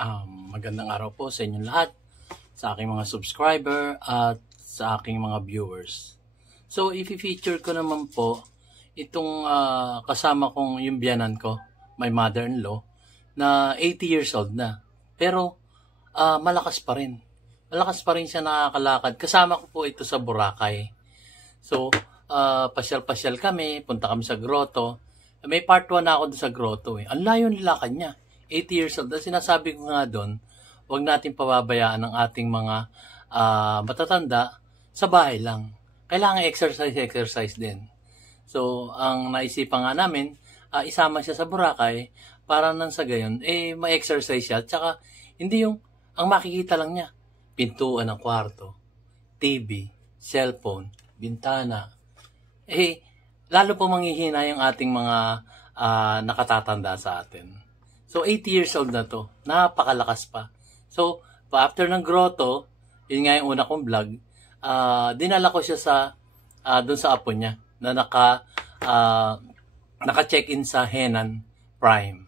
Magandang araw po sa inyong lahat, sa aking mga subscriber at sa aking mga viewers. So, i-feature ko naman po itong kasama kong yung biyanan ko, my mother-in-law, na 80 years old na. Pero, malakas pa rin. Malakas pa rin siya nakakalakad. Kasama ko po ito sa Boracay. So, pasyal-pasyal kami, punta kami sa grotto. May part 1 na ako doon sa grotto. Ang layo nilakad niya. 80 years old. Sinasabi ko nga doon, huwag natin pababayaan ang ating mga matatanda sa bahay lang. Kailangan exercise din. So, ang naisipan nga namin, isama siya sa Boracay para nang sa gayon, ma-exercise siya. Tsaka, hindi yung, ang makikita lang niya, pintuan ng kwarto, TV, cellphone, bintana. Lalo po manghihina yung ating mga nakatatanda sa atin. So, 80 years old na to. Napakalakas pa. So, after ng grotto, yun nga yung una kong vlog, dinala ko siya sa, doon sa apo niya, na naka-check-in sa Henan Prime.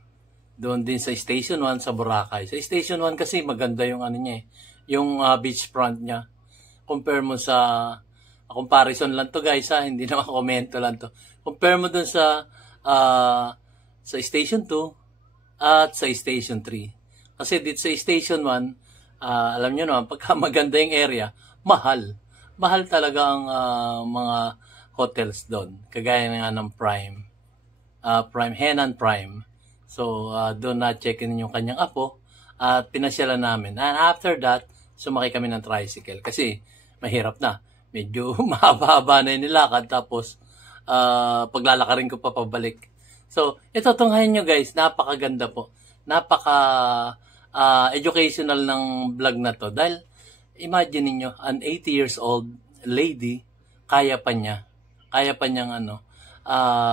Doon din sa Station 1 sa Boracay. Sa Station 1 kasi maganda yung ano niya yung beachfront niya. Compare mo sa, comparison lang to guys hindi naman komento lang to. Compare mo doon sa Station 2, at sa Station 3. Kasi dito sa Station 1, alam nyo naman, pagka maganda yung area, mahal. Mahal talaga ang mga hotels doon. Kagaya nga ng Prime. Henan Prime. So, doon na-check-in yung kanyang apo at pinasyalan namin. And after that, sumakay kami ng tricycle. Kasi, mahirap na. Medyo mahaba-haba na yung nilakad. Tapos, paglalakarin ko pa pabalik. So, ito tunghayan nyo guys, napakaganda po. Educational ng vlog na to. Dahil, imagine niyo an 80 years old lady, kaya pa niyang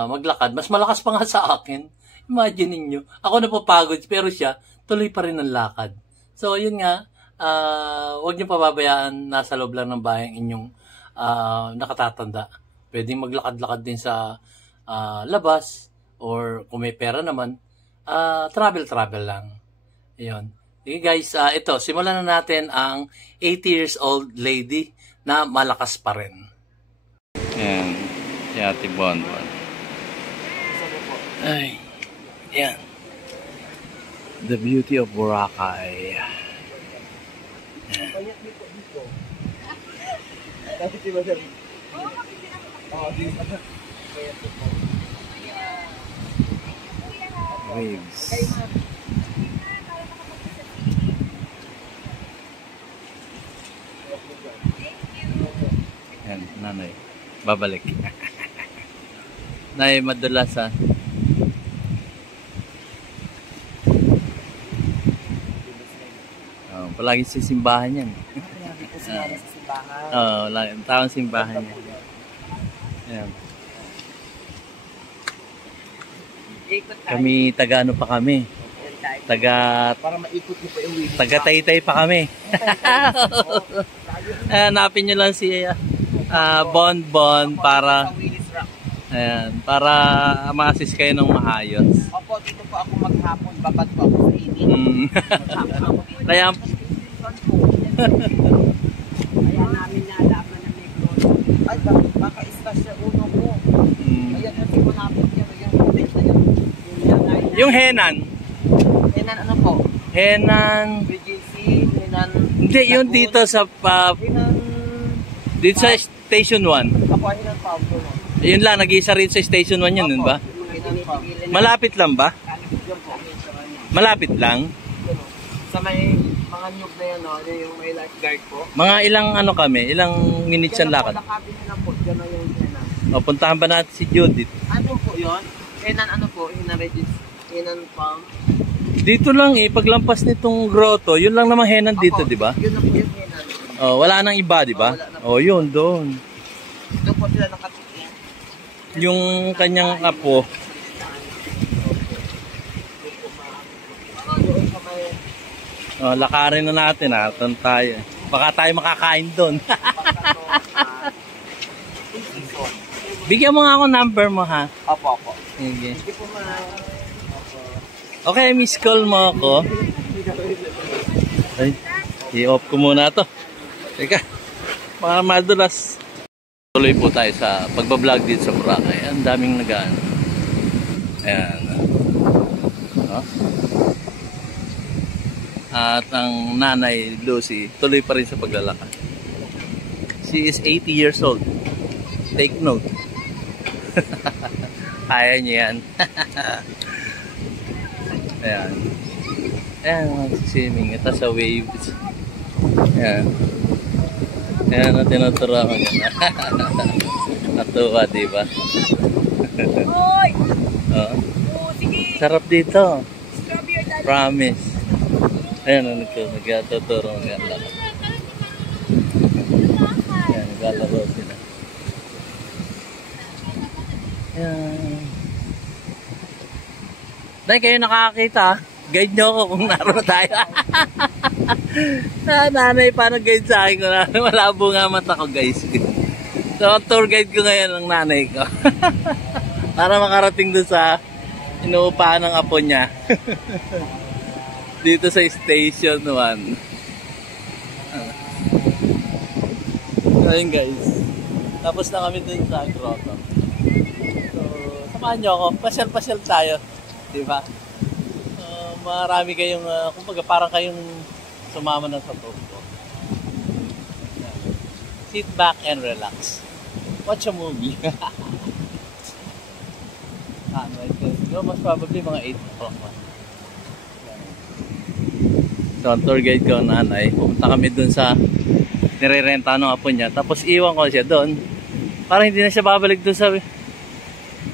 maglakad. Mas malakas pa nga sa akin. Imagine niyo ako napapagod, pero siya, tuloy pa rin ang lakad. So, yun nga, huwag niyo pababayaan, nasa loob lang ng bahay ang inyong nakatatanda. Pwedeng maglakad-lakad din sa labas, or kung may pera naman, travel lang. Ayun. Okay guys, ito, simulan na natin ang 80 years old lady na malakas pa rin. Ayan, si Ate Bonbon. Ay, ayan. The beauty of Boracay. Waves. Yan, nanay. Babalik. Nay, madulas palagi sa simbahan yan. Palagi po sa simbahan. Palagi. Taong simbahan yan. Ayan. Kami taga ano pa kami? Para maikot niyo pa yung wheel. Taga Taytay pa kami. Hanapin niyo lang si Bonbon para para ma-assist kayo ng maayos. Opo, dito po ako maghapon, babad po ako sa init. Kaya namin nalaman na may grotto. Ay, baka istasya uno ko. Ayan, kasi malapit yan. Yung Henan. Henan ano po? Henan. BGC, Henan. Hindi, yun dito sa Henan. dito sa Station 1. Ako, Henan Pablo. Yun lang, nag-iisa rin sa Station 1 yun, ba? Malapit lang ba? Malapit lang? Sa may mga nyug na yan, yung may lifeguard po. Mga ilang ano kami, ilang minutes ang lakad? Lakabin nila po, dyan na yung Henan. Puntahan ba natin si Judith? Ano po yun? Henan ano po? Henan Farm. Dito lang paglampas nitong grotto, yun lang naman Henan dito, di ba? Yun na po yung Henan. Wala nang iba, di ba? Yun, doon. Doon po sila nakatikin. Yung kanyang apo. Lakarin na natin doon tayo. Baka tayo makakain doon. Bigyan mo nga ako number mo ha. Opo. Sige. Okay, miss call mo ako. Ay, i-off ko muna to. Teka, para madulas. Tuloy po tayo sa pagbablog dito sa Boracay. Ang daming nagaan. Ayan. Oh. At ang nanay Lucy tuloy pa rin sa paglalakad. She is 80 years old. Take note. Kaya niya yan. Ayan. Ayan, swimming. Ito sa waves. Ayan. Ayan, tinuturo ko yan. Natuwa, diba? Hoy! Oh. Oo, sige. Sarap dito. Strawberry dali. Promise. Ayan, nagtuturo ng lakad. Ayan, naglalaro sila. Ayan. Dahil kayo nakakita, guide nyo ako kung naroon tayo. Nanay, paano guide sa akin ko na? Malabo nga mata ko, guys. So, tour guide ko ngayon ang nanay ko. Para makarating doon sa inuupahan ng apo niya. Dito sa station 1. Ayun, guys. Tapos na kami doon sa grotto. So, samahan nyo ako. Pasyal-pasyal tayo. Diba? Marami kayong, kumbaga parang kayong sumama na sa tour ko. Sit back and relax. Watch a movie. Most probably mga 8 o'clock. So, ang tour guide ko, nanay, pumunta kami dun sa nire-renta ng apo niya. Tapos iwan ko siya doon. Parang hindi na siya babalik dun sa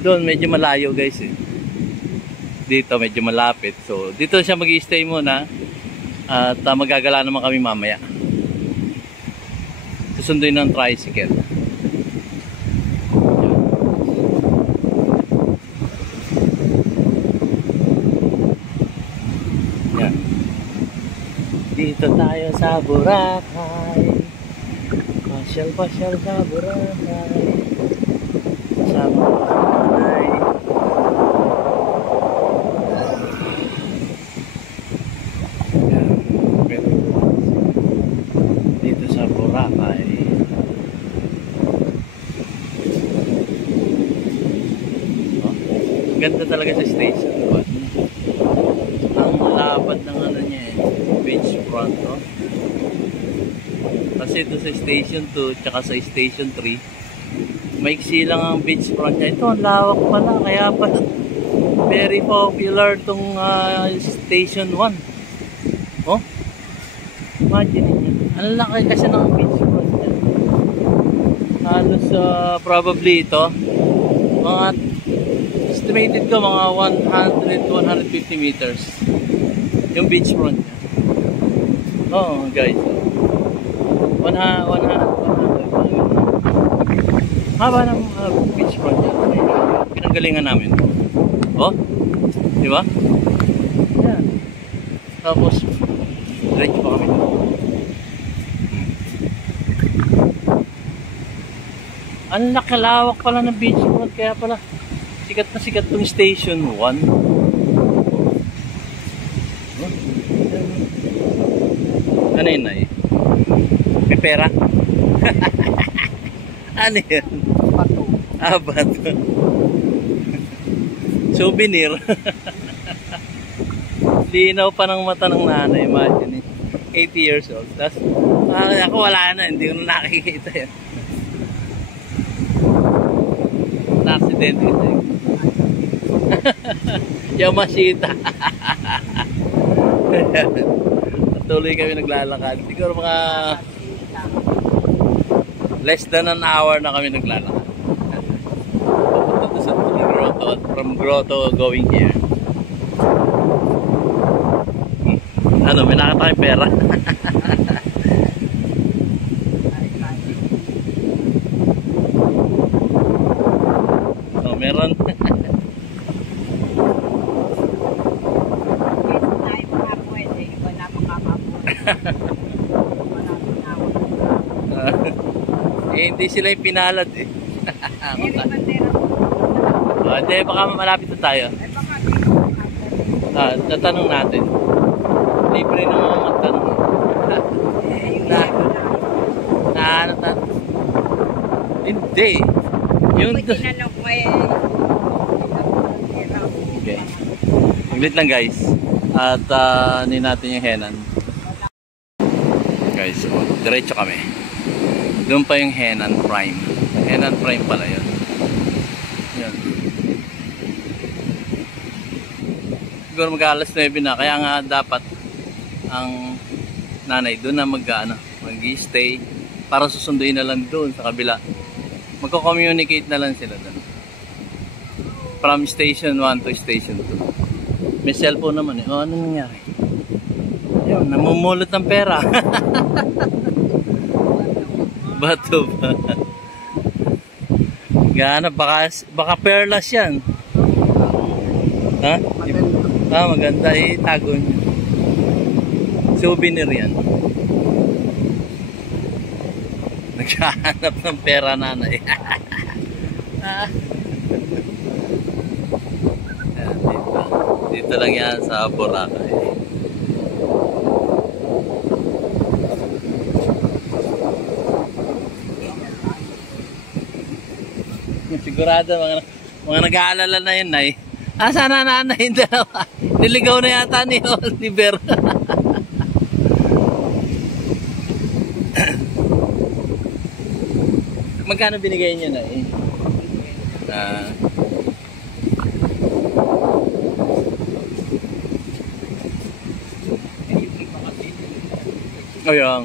doon, medyo malayo, guys, eh. Dito medyo malapit. So, dito siya mag-i-stay muna. At magagala naman kami mamaya. Susunduin ng tricycle. Yan. Dito tayo sa Boracay. Pasyal-pasyal sa Boracay. Kasama nanay. Dito sa Boracay. Oh, ganda talaga sa station. Ang lapad ng ano niya eh, beachfront, oh. Kasi ito sa station 2 tsaka sa station 3 maiksi lang ang beachfront niya. Ito ang lawak pala, kaya pala very popular tong station 1. Oh, imagine niyo, ang laki kasi ng beachfront niya. Halos probably ito mga estimated ko mga 100-150 meters yung beachfront niya. Oh, guys, 100 haba ng beachfront niya. Pinanggalingan namin. Oh, di ba? Yan. Tapos diretso pa kami. Ang lakalawak pala ng beachfront, kaya pala sikat na sikat tong station 1. Ano yun, ay? May pera? Ano yun? Bato. Ah, bato. Souvenir. Linaw pa ng mata ng nanay, imagine. 80 years old. Tapos, ako wala na, hindi ko na nakikita yan. Na-accident kasi. Yamashita. Tuloy kami naglalakad. Siguro mga less than an hour na kami naglalakad. Papunta sa grotto, from grotto going here. Ano, may nakita kayong pera? So, meron. Hindi sila yung pinalad eh. Hindi, baka malapit na tayo. Tatanong natin. Libre naman magtanong. na ano na? Hindi. Yung tinanong mo okay. Saglit lang guys. At ni natin yung henan. Guys, so, diretso kami. Doon pa yung Henan Prime. Henan Prime pala yun. Yan. Siguro mag-alas 9 na. Kaya nga dapat ang nanay doon na mag-stay para susunduin na lang doon sa kabila. Magko-communicate na lang sila doon. From station 1 to station 2. May cellphone naman eh. O, ano nangyari? Ayun, namumulot ng pera. Bato ba? Gana, baka perlas yan. Ha? Maganda eh, tago niya. Souvenir yan. Naghahanap ng pera nanay. Dito lang yan sa Boracay. Sigurado mga nag-aalala na yun ay. Sana nanay yung dalawa. Niligaw na yata ni Oliver. Magkano binigay niyo na eh? Kaya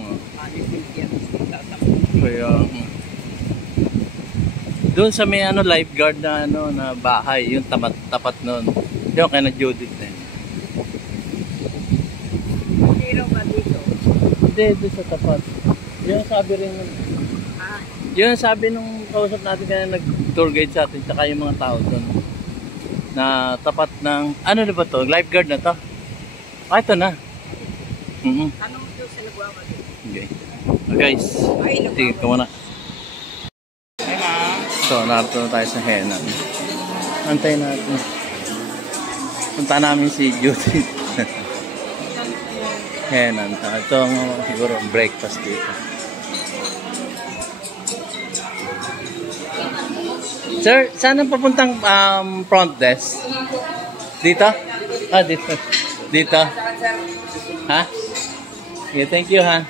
doon sa may lifeguard na na bahay, yung tapat noon. Yung kay na Judith na yun. Zero ba dito? Hindi, doon sa tapat. Yung sabi rin yun sabi nung kausap natin kaya nag-tour guide sa atin tsaka yung mga tao doon na tapat ng ano na ba to? Lifeguard na to? Ito na. Tanong mo doon sa nagwawag. Okay. Guys, tingin ko muna. So, narito na tayo sa Henan. Antay natin. Punta namin si Judith. Henan. Ito ang siguro breakfast dito. Sir, saan ang papuntang front desk? Dito? Dito. Dito? Ha? Okay, thank you ha.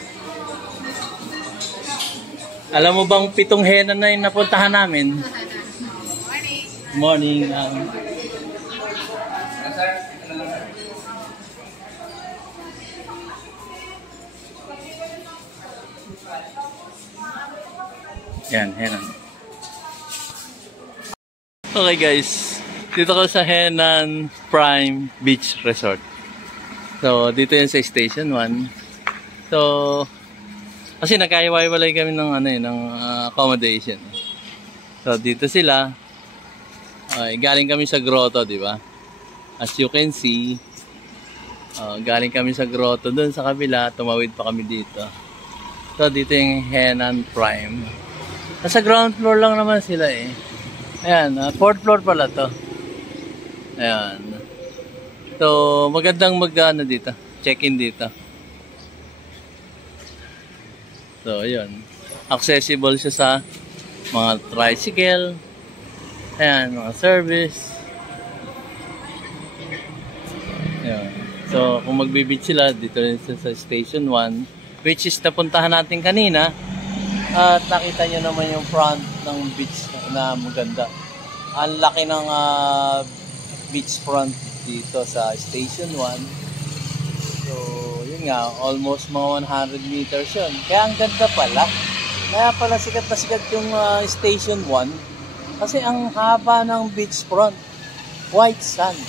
Alam mo bang 7 Henan na yung napuntahan namin? Morning. Yan, Henan. Okay guys, dito ko sa Henan Prime Beach Resort. So, dito yan sa Station 1. So, kasi nagkaiwalay kami ng ng accommodation. So dito sila. Galing kami sa grotto, di ba? As you can see, galing kami sa grotto doon sa kabila, tumawid pa kami dito. So dito yung Henan Prime. Nasa ground floor lang naman sila eh. Ayan, 4th floor pala to. Ayan. So magandang dito. Check-in dito. So, yun. Accessible siya sa mga tricycle. Ayan, mga service. Ayan. So, kung magbibit sila, dito rin sa Station 1, which is napuntahan natin kanina. At nakita nyo naman yung front ng beach na maganda. Ang laki ng beach front dito sa Station 1. So, yun nga, almost mga 100 meters yun. Kaya ang ganda pala. Kaya pala sikat na sikat yung Station 1. Kasi ang haba ng beachfront. White sand.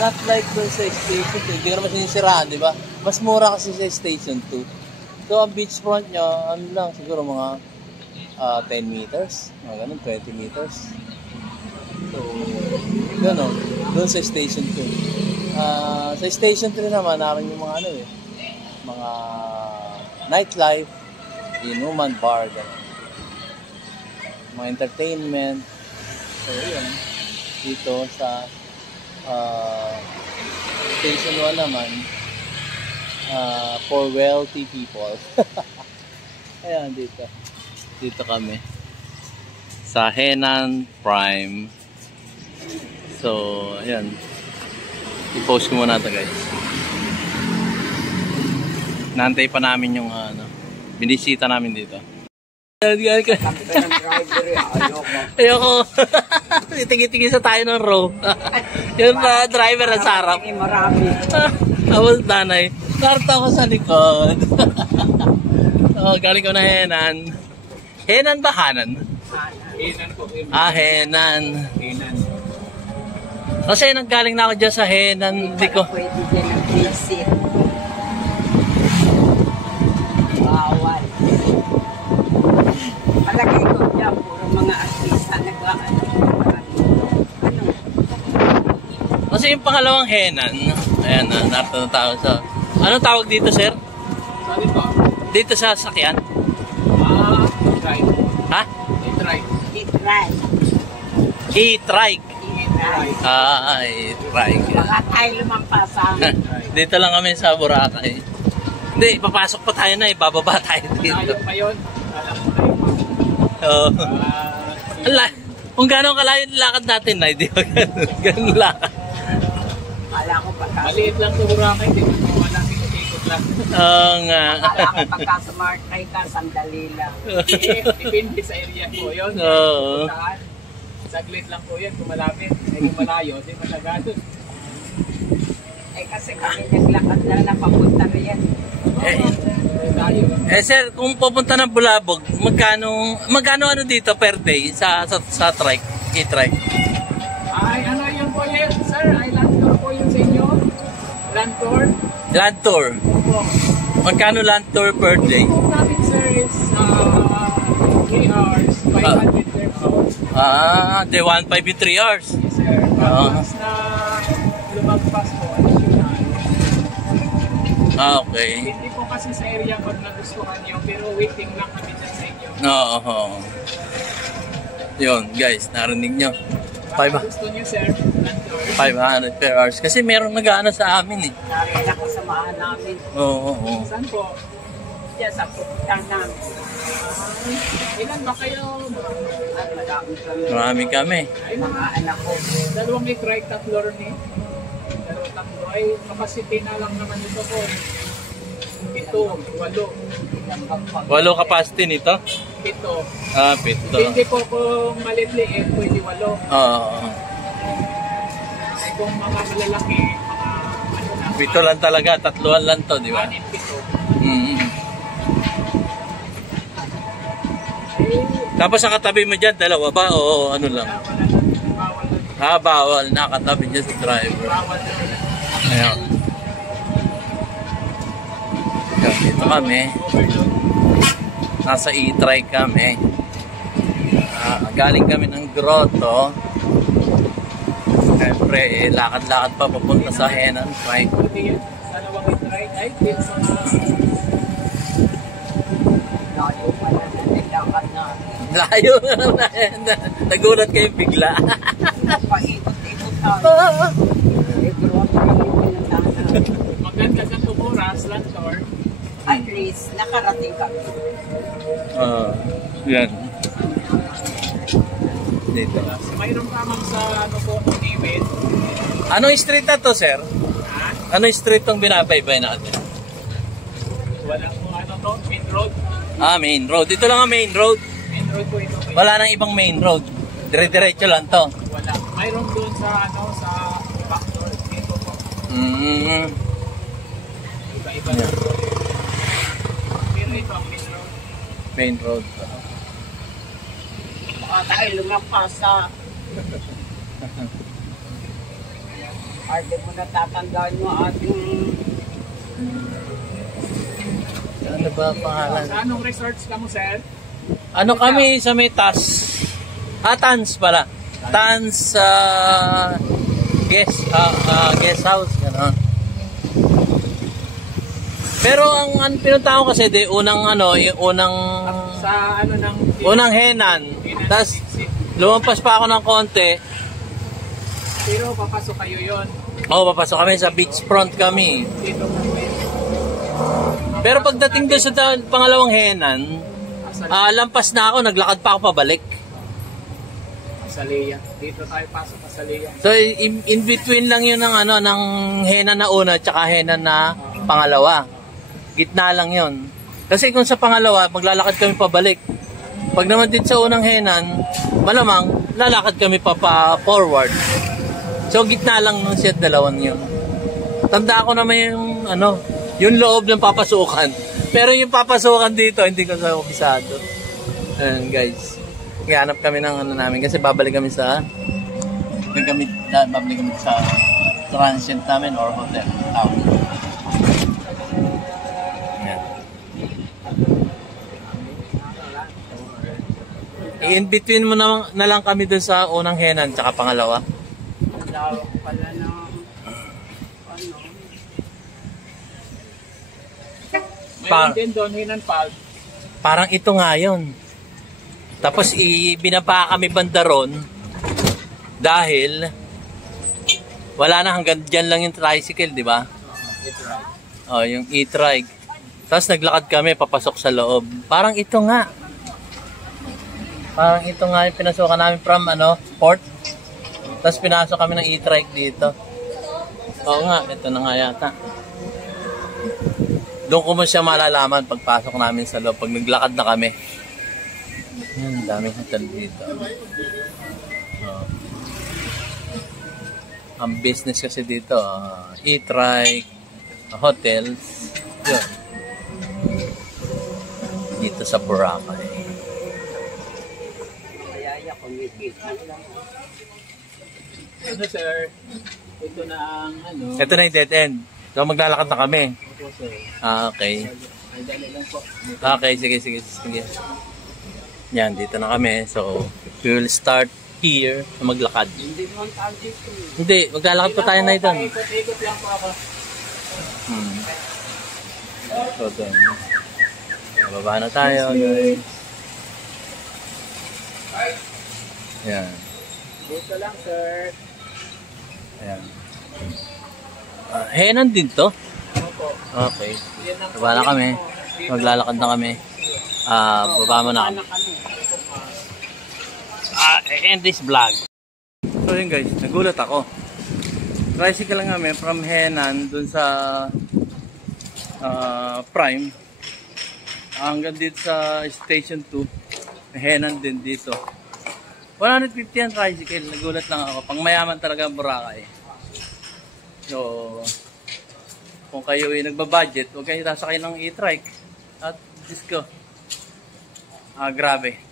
Not like doon sa Station 2. Hindi ka naman sinisiraan, di ba? Mas mura kasi sa Station 2. So, ang beachfront nyo, ano lang, siguro mga 10 meters. Mga ganun, 20 meters. So, gano'n. Doon sa Station 2. Sa Station 3 naman, naroon yung mga mga nightlife, inuman, bar, gano'n. Mga entertainment. So, yun. Dito sa Station 1 naman, for wealthy people. Ayan, dito. Dito kami. Sa Henan Prime. So, ayan. I-post ko muna ito, guys. Nantay pa namin yung binisita namin dito. Ayoko. Tingin-tingin sa tayo ng row. Yung driver na sarap. Marami. Tapos nanay. Narto ako sa likod. Galing ko na Henan. Henan ba Hanan? Henan po. Henan. Kasi nanggaling na ako dyan sa Henan. Hindi ko. Pwede dyan ang visit. Bawal. Palagay ko dyan, puro mga artista nag-ano. Kasi yung pangalawang Henan. Ayan, narito na tao sa... Anong tawag dito, sir? Sorry po. Dito sa sakyan? E-trike. Ha? E-trike. E-trike. E-trike. E-trike. E-trike. Baka tayo lumampasan. Dito lang kami sa Boracay. Hindi, papasok pa tayo na bababa tayo dito. Ayaw pa yun. Alam mo tayo. Kung gano'ng kalayo yung lakad natin na, hindi ba gano'ng lakad? Kala ko pagka... Maliit lang sa Boracay, di ba? Wala pinag-ikot lang. Oo nga. Kala ko pagka smart try ka, sandali lang. Depende sa area po yun. Oo. Saan? Saglit lang po yun, kung malapit. Kung malayo, di matagado. Kasi kami naglakad lang na papunta riyan. Sir, kung pupunta ng Bulabog, magkano ano dito per day sa trike, e-trike? Ay, ano yun po yun, sir? Ay, land tour po yun sa inyo? Land tour? Land tour. Opo. Magkano land tour per day? Yung namin, sir, is 3 hours, 500 per hour. Day 1, 5 with 3 hours. Yes, sir. Tapos na lumagpas po, Okay. hindi po kasi sa area pag nagustuhan nyo, pero waiting lang kami dyan sa inyo. Oo. Yun, guys, narinig nyo. Baka gusto nyo, sir, land tour. 500 per hours. Kasi merong nag-ano sa amin eh. Narin na kasamahan namin. Oo. Saan po? Diyan sa pupunta namin. Ilan ba kayo? At marami kami. Marami kami. Ay, Mga anak ko. dalawang e-trike, tatlo rin eh. Dalawang tatlo. Ay, capacity na lang naman ito po. 7, 8. 8 capacity nito? 7. 7. Hindi po kung maliit-liit, pwede 8. Oo. Ay, kung mga malalaki, mga ano na. 7 lang talaga, 3 lang to, di ba? 6, 7. Tapos ang katabi mo dyan, dalawa ba? O ano lang? Bawal na. Bawal. Nakatabi dyan sa driver. Bawal na. Ayan. Dito kami. Overload. Nasa e-trike kami. Galing kami ng grotto. Siyempre, lakad-lakad pa papunta sa Henan Prime. Buti yun. Dalawang e-trike. Ay, din sa Layo pa na nilakad namin. Layo. Nagulat kayo bigla. Paikot-ikot tayo. Ground kami pinuntahan. maganda sa Tumuras, land tour. At least, nakarating kami. Yan. Dito. Mayroon tamang sa ano po, Niwid. Anong street na to, sir? Anong street tong binabaybay natin? Walang po ano to, main road. Main road. Dito lang ang main road. Main road po ito. Wala nang ibang main road. Dire-diretso lang to. Wala. Mayroon doon sa ano, sa backdoor. Dito po. Iba-iba lang po. Pero ito ang main road. Main road. Baka tayo lumampas sa... Arte mo natatandaan mo ating... Ano ba pangalan? Sa anong resorts ka mo, sir? Ano kami sa may TAS? Tans pala. Tans guest house. Gano'n. Pero ang pinunta ko kasi unang Sa ano ng... unang Henan. Tapos lumampas pa ako ng konti. Pero papasok kayo yon. Papasok kami sa beachfront kami. Dito kami. Pero pagdating doon sa pangalawang henan, lampas na ako, naglakad pa ako pabalik. Asalea. Dito tayo pasok Asalea. So in between lang yun ng ano ng henan na una at henan na pangalawa. Gitna lang yun. Kasi kung sa pangalawa, maglalakad kami pabalik. Pag naman din sa unang henan, malamang lalakad kami pa forward. So gitna lang nung siya dalawang yun. Tanda ko naman yung ano, yung loob ng papasukan. Pero yung papasukan dito, hindi ko sa opisado. Ayan guys. Naghanap kami ng ano namin kasi babalik kami sa babalik kami sa transient namin or hotel town. Ayan. In between mo na lang kami dun sa unang henan tsaka pangalawa. Lawak pala ng Meron din doon, Henan Palm. Parang ito nga yun. Tapos binaba kami banda ron dahil wala na, hanggang dyan lang yung tricycle, di ba? Oh, yung e-trike. Tapos naglakad kami papasok sa loob. Parang ito nga yung pinasukan namin from port. Tapos pinasok kami ng e-trike dito. Oo nga, ito na nga yata. Doon ko mo siya malalaman pagpasok namin sa loob, pag naglakad na kami. Yan, daming hotel dito. Ang business kasi dito, e-trike, hotels, yun. Dito sa Boracay. Kaya kumikita lang. Ano sir? Ito na ang Ito na yung dead end. So maglalakad na kami. Ito sir. Okay. Ay, dali lang po. Okay, sige. Yan, dito na kami. So, we will start here na maglakad. Hindi naman tayo dito. Hindi, maglalakad pa tayo na ito. Ikot lang po ako. So, doon. Bababa na tayo, guys. Yan. Dito lang sir. Ayan. Henan din to? Opo. Okay. Baba na kami. Maglalakad na kami. Baba mo na kami. End this vlog. So yun guys, nagulat ako. Tricycle lang kami from Henan dun sa Prime hanggang dito sa Station 2. Henan din dito. 150 ang tricycle. Nagulat lang ako. Pang mayaman talaga ang Boracay. So, kung kayo ay nagbabudget, huwag kayo sasakay ng e-trike. At disco. Grabe.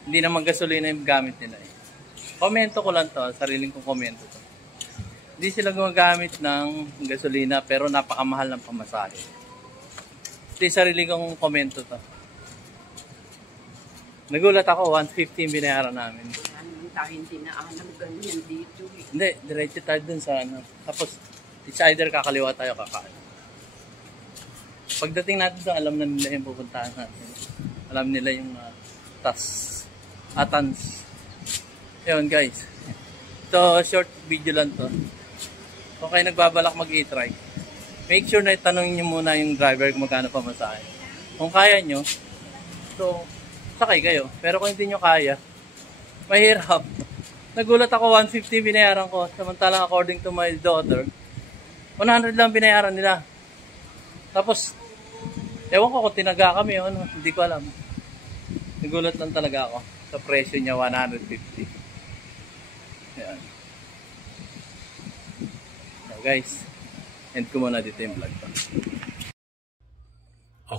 Hindi naman gasolina yung gamit nila eh. Komento ko lang to, sariling kong komento to. Hindi sila gumagamit ng gasolina pero napakamahal ng pamasahe. Ito yung sarili kong komento to. Nagulat ako, 150 binayaran namin. Tayo hindi na alam ganyan dito eh. Hindi, diretso tayo dun sa Tapos, it's either kakaliwa tayo kakaan. Pagdating natin doon, alam na nila yung pupuntahan natin. Alam nila yung Atans. Ayun guys. So, short video lang to. Kung kayo nagbabalak mag-e-try, make sure na itanongin nyo muna yung driver kung magkano pamasahe. Kung kaya nyo, so, sakay kayo. Pero kung hindi nyo kaya, mahirap. Nagulat ako, 150 binayaran ko. Samantalang according to my daughter, 100 lang binayaran nila. Tapos, ewan ko kung tinaga kami o ano, hindi ko alam. Nagulat lang talaga ako sa presyo niya, 150. Ayan. So guys, end ko muna dito yung vlog ko.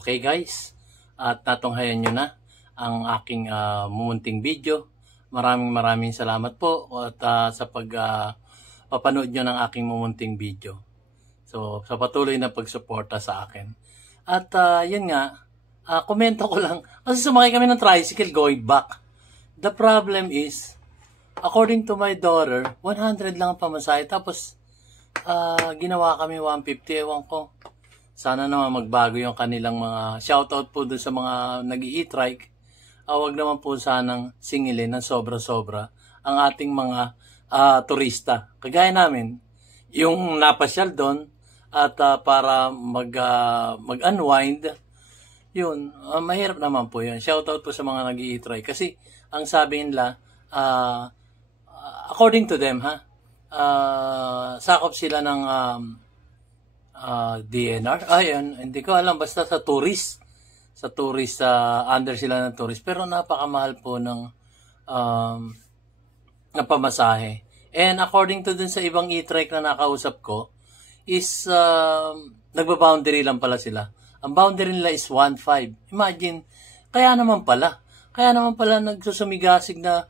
Okay guys, at natunghayan nyo na ang aking mumunting video. Maraming salamat po at sa papanood nyo ng aking mumunting video. So, sa patuloy na pagsuporta sa akin. At yun nga, komento ko lang. Kasi sumakay kami ng tricycle going back. The problem is, according to my daughter, 100 lang ang pamasahe. Tapos, ginawa kami 150. Ewan ko. Sana naman magbago yung kanilang mga shoutout po doon sa mga nag-i-e-trike. Huwag naman po sanang singilin ng sobra-sobra ang ating mga turista. Kagaya namin, yung napasyal doon, at para mag-unwind, yun, mahirap naman po yun. Shoutout po sa mga nag-i-try. Kasi, ang sabi nila, according to them, sakop sila ng DNR. Ayun, hindi ko alam. Basta sa tourist. Sa tourist, under sila ng tourist. Pero napakamahal po ng pamasahe. And according to dun sa ibang e-trike na nakausap ko, is nagba-boundary lang pala sila. Ang boundary nila is 1.5. Imagine, kaya naman pala nagsusumigasig na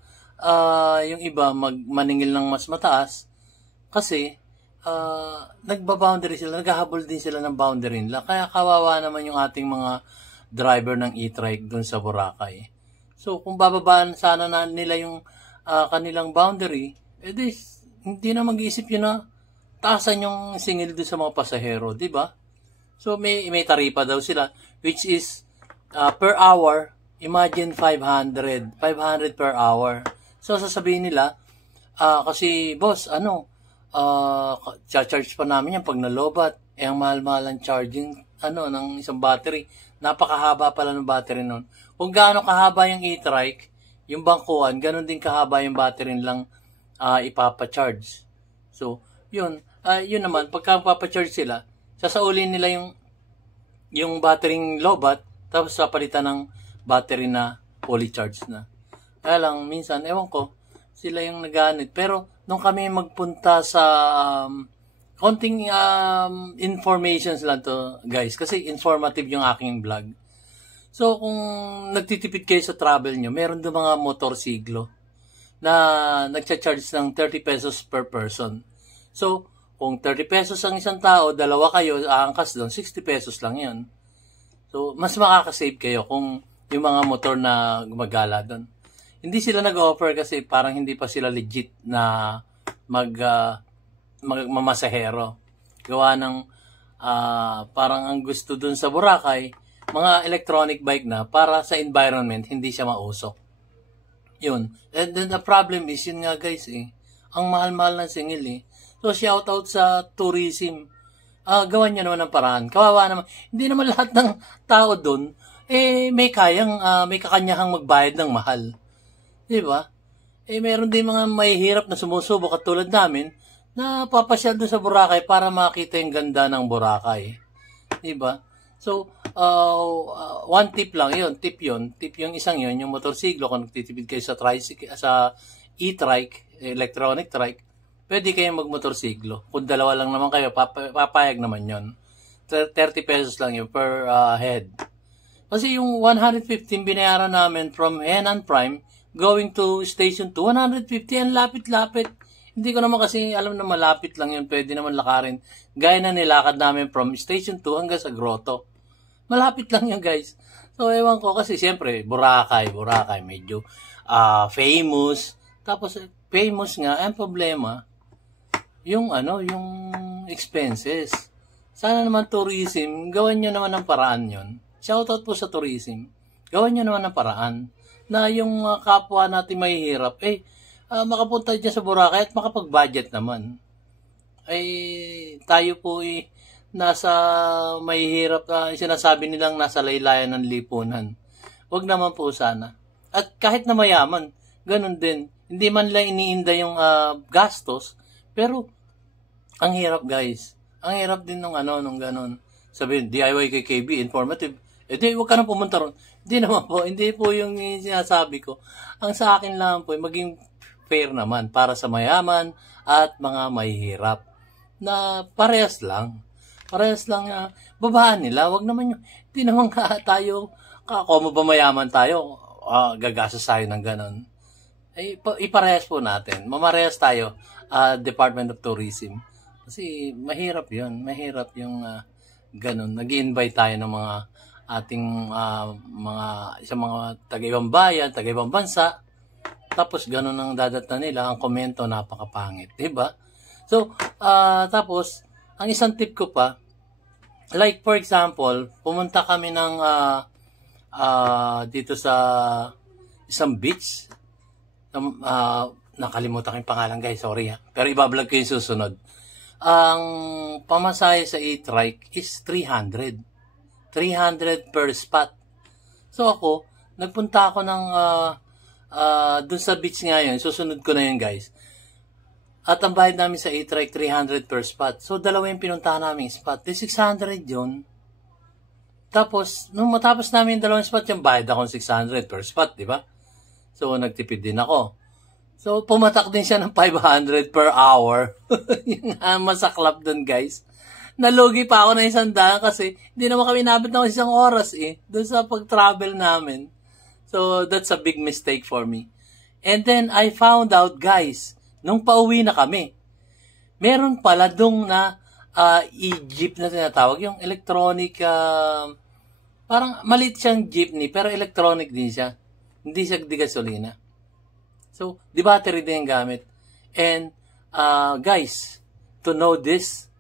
yung iba maningil ng mas mataas kasi nagba-boundary sila, naghahabol din sila ng boundary nila. Kaya kawawa naman yung ating mga driver ng e-trike dun sa Boracay. So, kung bababaan sana na nila yung kanilang boundary, edi hindi na mag-iisip yun na taasan yung singil doon sa mga pasahero, di ba? So, may taripa daw sila, which is per hour, imagine 500 per hour. So, sasabihin nila, kasi boss, charge pa namin yan pag nalobat. Ang mahal-mahal ang charging, ng isang battery. Napakahaba pala ng battery nun. Kung gaano kahaba yung e-trike, yung bangkuhan, ganun din kahaba yung battery lang ipapacharge. So, yun naman, pagka papacharge sila, sasaulin nila yung battery lobat, tapos papalitan ng battery na fully charged na. Kaya lang, minsan, ewan ko, sila yung naganit. Pero, nung kami magpunta sa konting informations lang to, guys, kasi informative yung aking vlog. So, kung nagtitipid kayo sa travel nyo, meron doon mga motorsiklo na nagcha-charge ng 30 pesos per person. So, kung 30 pesos ang isang tao, dalawa kayo, aangkas doon, 60 pesos lang yun. So, mas makakasave kayo kung yung mga motor na gumagala doon. Hindi sila nag-offer kasi parang hindi pa sila legit na mamasahero. Gawa ng parang ang gusto doon sa Boracay, mga electronic bike na para sa environment, hindi siya mausok. Yun. And then the problem is, yun nga guys ang mahal-mahal ng singil So, shoutout sa tourism. Gawan nyo naman ng paraan. Kawawa naman. Hindi naman lahat ng tao doon, may kakanyahang magbayad ng mahal. Diba? Meron din mga mahihirap na sumusubok katulad namin na papasyal doon sa Boracay para makita yung ganda ng Boracay. Diba? So, one tip lang yun. Tip yung isang yun, yung motorsiklo, kung nagtitipid kayo sa tricycle, sa e-trike, electronic trike, pwede kayong magmotorsiklo. Kung dalawa lang naman kayo, papayag naman yun. 30 pesos lang yun per head. Kasi yung 115 binayaran namin from Henan Prime going to Station 2, 150, ang lapit-lapit. Hindi ko naman kasi alam na malapit lang yun. Pwede naman lakarin. Gaya na nilakad namin from Station 2 hanggang sa Grotto. Malapit lang yun, guys. So, ewan ko kasi siyempre, Boracay, medyo famous. Tapos, famous nga, ang problema, yung expenses. Sana naman tourism, gawan nyo naman ng paraan yun. Shoutout po sa tourism. Gawan nyo naman ng paraan na yung kapwa natin mahihirap, makapunta dyan sa Boracay at makapag-budget naman. Tayo po nasa mahihirap na sinasabi nilang nasa laylayan ng lipunan. Wag naman po sana. At kahit na mayaman, ganun din. Hindi man lang iniinda yung gastos, pero ang hirap guys. Ang hirap din nung ganun. Sabihin, DIY kay KB, informative. Di, wag ka na pumunta ron. Hindi po yung sinasabi ko. Ang sa akin lang po, maging fair naman para sa mayaman at mga mahihirap. Na parehas lang. Babaan nila. Wag naman yung, hindi naman tayo, kung ba mayaman tayo, gagastos tayo ng ganon. Iparehas po natin. Mamarehas tayo, Department of Tourism. Kasi mahirap yun. Mahirap yung ganon. Nag-i-invite tayo ng mga ating mga taga-ibang bayan, taga-ibang bansa. Tapos ganon ang dadatnan nila. Ang komento, napakapangit. Diba? So, tapos, ang isang tip ko pa, like for example, pumunta kami ng dito sa isang beach. Nakalimutan ko yung pangalan guys, sorry ha. Pero ibablog ko yung susunod. ang pamasahe sa e-trike is 300. 300 per spot. So ako, nagpunta ako ng dun sa beach ngayon. Susunod ko na yun, guys. At ang bayad namin sa e-trike, 300 per spot. So, dalawa yung pinuntahan namin spot. 600 yun. Tapos, nung matapos namin yung dalawang spot, yung bayad akong 600 per spot, di ba? So, nagtipid din ako. So, pumatak din siya ng 500 per hour. Yung masaklap dun, guys. Nalugi pa ako ng 100 kasi hindi naman kami nabot ng 1 oras dun sa pag-travel namin. So, that's a big mistake for me. And then, I found out, guys, nung pauwi na kami, meron pala dong na e-jeep na tinatawag, yung electronic, parang maliit siyang jeepney, pero electronic din siya. Hindi siya di gasolina. So, di battery din yung gamit. And, guys, to know this,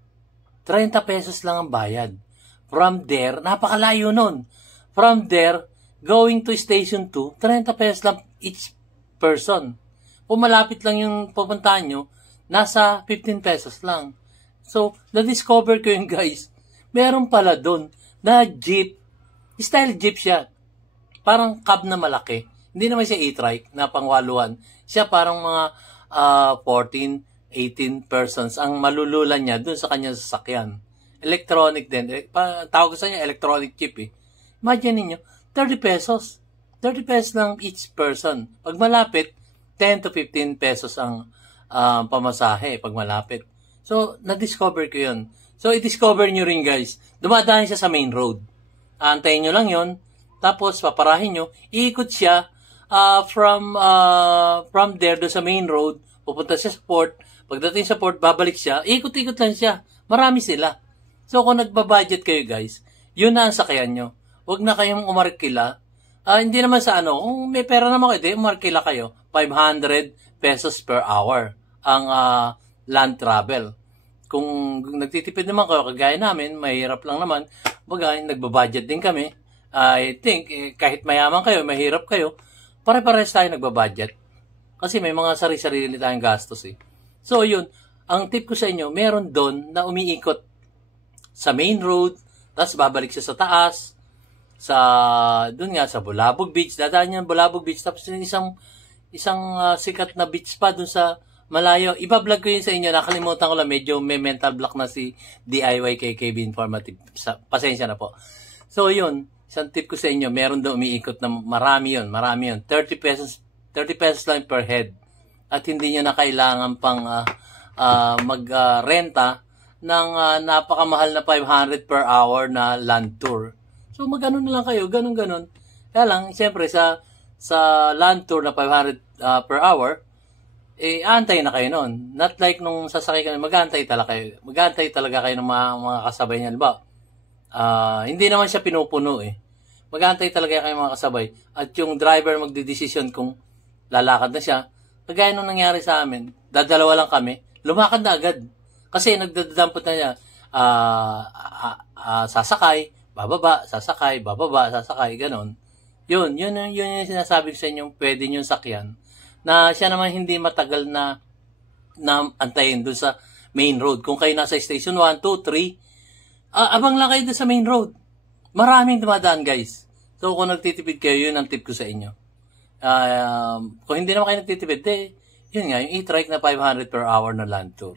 30 pesos lang ang bayad. From there, napakalayo nun. From there, going to station 2, 30 pesos lang each person. Kung malapit lang yung pupuntahan nyo, nasa 15 pesos lang. So, na-discover ko yun, guys. Meron pala dun na jeep. Style jeep siya. Parang cab na malaki. Hindi naman siya e-trike na pangwaluhan. Siya parang mga 14, 18 persons ang malululan niya dun sa kanyang sasakyan. Electronic din. Tawag ko sa niya, electronic chip Imagine niyo 30 pesos. 30 pesos lang each person. Pag malapit, 10 to 15 pesos ang pamasahe pag malapit. So, na-discover ko yun. So, i-discover nyo rin, guys. Dumadaan siya sa main road. Aantayin nyo lang yun. Tapos, paparahin nyo. Iikot siya from there do sa main road. Pupunta siya sa port. Pagdating sa port, babalik siya. Ikot-ikot lang siya. Marami sila. So, kung nagbabudget kayo, guys, yun na ang sakyan nyo. Huwag na kayong umarkila. Hindi naman sa kung may pera naman kayo, umarkila kayo. 500 pesos per hour ang land travel. Kung nagtitipid naman kayo, kagaya namin, mahirap lang naman. Baga, nagbabudget din kami. I think, kahit mayaman kayo, mahirap kayo, pare-pares tayo nagbabudget. Kasi may mga sarili-sarili tayong gastos So, yun. Ang tip ko sa inyo, meron doon na umiikot sa main road, tapos babalik siya sa taas, doon nga, sa Bulabog Beach. Dadaan niya Bulabog Beach, tapos isang sikat na beach pa doon sa malayo. Iba-vlog ko yun sa inyo. Nakalimutan ko lang, medyo may mental block na si DIY KKB Informative. Pasensya na po. So, yun. Isang tip ko sa inyo, meron doon umiikot na marami yun. 30 pesos lang per head. At hindi nyo na kailangan pang magrenta ng napakamahal na 500 per hour na land tour. So, mag-ano na lang kayo, ganun-ganun. Kaya lang, siyempre, sa land tour na 500 per hour, aantay na kayo noon. Not like nung sasakay kayo, mag-aantay talaga kayo ng mga kasabay niya. Diba? Hindi naman siya pinupuno Mag-aantay talaga kayo mga kasabay. At yung driver magdidesisyon kung lalakad na siya. Kagaya nung nangyari sa amin, dadalawa lang kami, lumakad na agad. Kasi nagdadampot na siya, sasakay, bababa, sasakay, ganon. Yun yung sinasabi ko sa inyo, pwede nyo sakyan, na siya naman hindi matagal na antayin dun sa main road. Kung kayo nasa station 1, 2, 3, abang lang kayo dun sa main road. Maraming dumadaan, guys. So, kung nagtitipid kayo, yun ang tip ko sa inyo. Kung hindi naman kayo nagtitipid, yun nga, yung e-trike na 500 per hour na land tour.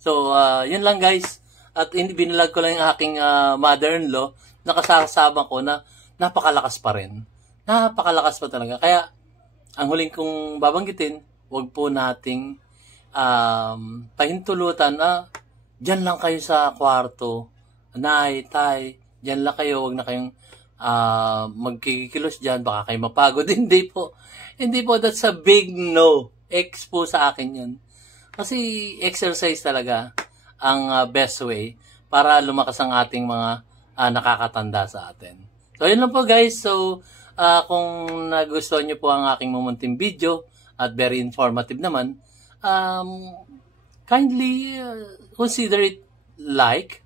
So, yun lang, guys. At binalag ko lang yung aking mother-in-law na kasama ko na napakalakas pa rin. Napakalakas pa talaga. Kaya, ang huling kong babanggitin, huwag po nating pahintulutan dyan lang kayo sa kwarto. Nay, tay, dyan lang kayo, huwag na kayong magkikilos dyan, baka kayo mapagod. Hindi po, that's a big no. X po sa akin yun. Kasi exercise talaga ang best way para lumakas ang ating mga nakakatanda sa atin. So, yun lang po, guys. So, kung nagustuhan nyo po ang aking mumunting video at very informative naman, kindly consider it like,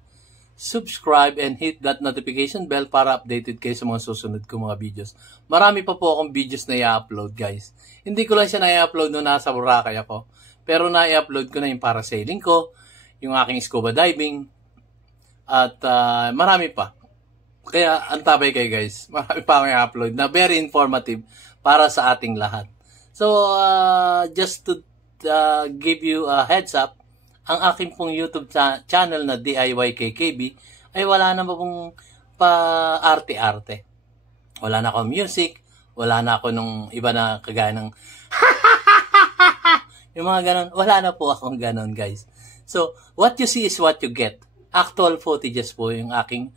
subscribe, and hit that notification bell para updated kayo sa mga susunod ko mga videos. Marami pa po akong videos na i-upload, guys. Hindi ko lang siya na i-upload nung nasa Boracay ako. Pero na i-upload ko na yung parasailing ko, yung aking scuba diving, at marami pa. Kaya antabay kayo guys, marami pa akong i-upload na very informative para sa ating lahat. So, just to give you a heads up, ang aking pong YouTube channel na DIY KKB ay wala na pong pa-arte-arte. Wala na akong music, wala na ako nung iba na kagaya ng yung mga ganon. Wala na po akong ganon, guys. So, what you see is what you get. Actual footages po yung aking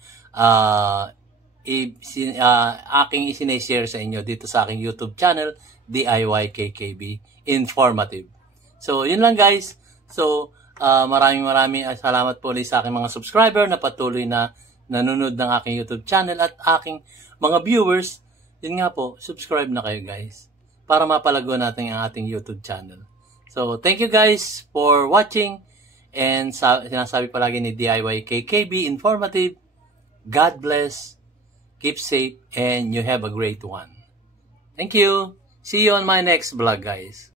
isinashare sa inyo dito sa aking YouTube channel, DIY KKB Informative. So, yun lang guys. So, maraming salamat po ulit sa aking mga subscriber na patuloy na nanonood ng aking YouTube channel at aking mga viewers. Yun nga po, subscribe na kayo guys para mapalago natin ang ating YouTube channel. So, thank you guys for watching, and sinasabi palagi ni DIY KKB Informative, God bless, keep safe, and you have a great one. Thank you. See you on my next vlog guys.